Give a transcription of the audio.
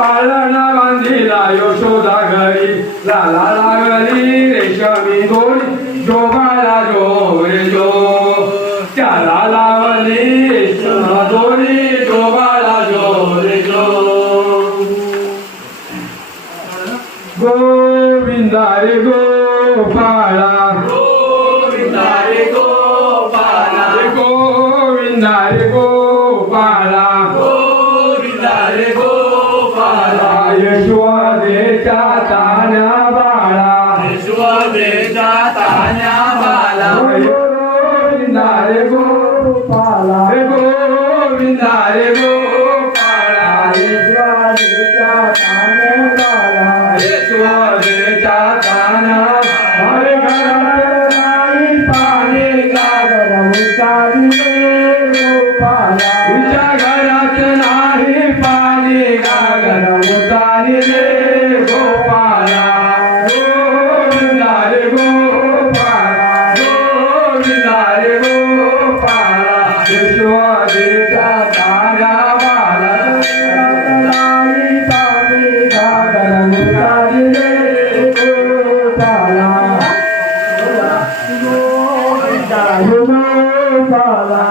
पाळणा बांधिला यशोदा घरी लाला लागली रेशमी दोरी जोबाला जो रे जो त्याला लावली रेशमी दोरी जोबाला जो रे जो गोविंदा रे गोपाळा गोविंदा रे गोपाळा गोविंदा रे गोपाळा गोविंदा रे गोपाळा यशोदेच्या तान्या बाळा यशोदेच्या तान्या बाळा गोविंदा रे गोपाळा गोविंदा रे गोपाळा यशोदेच्या तान्या बाळा यशोदेच्या तान्या हरे घरात नाही पाणी गागर उतारी गोपाळा तुझ्या घरात नाही पाणी गागर उतारी रे गोपाळा गोविंदा रे गोपाळा गोविंदा रे गोपाळा यशोदेच्या तान्या बाळा नाही पाणी गागर उतारी रे गोपाळा गोविंदा रे गोपाळा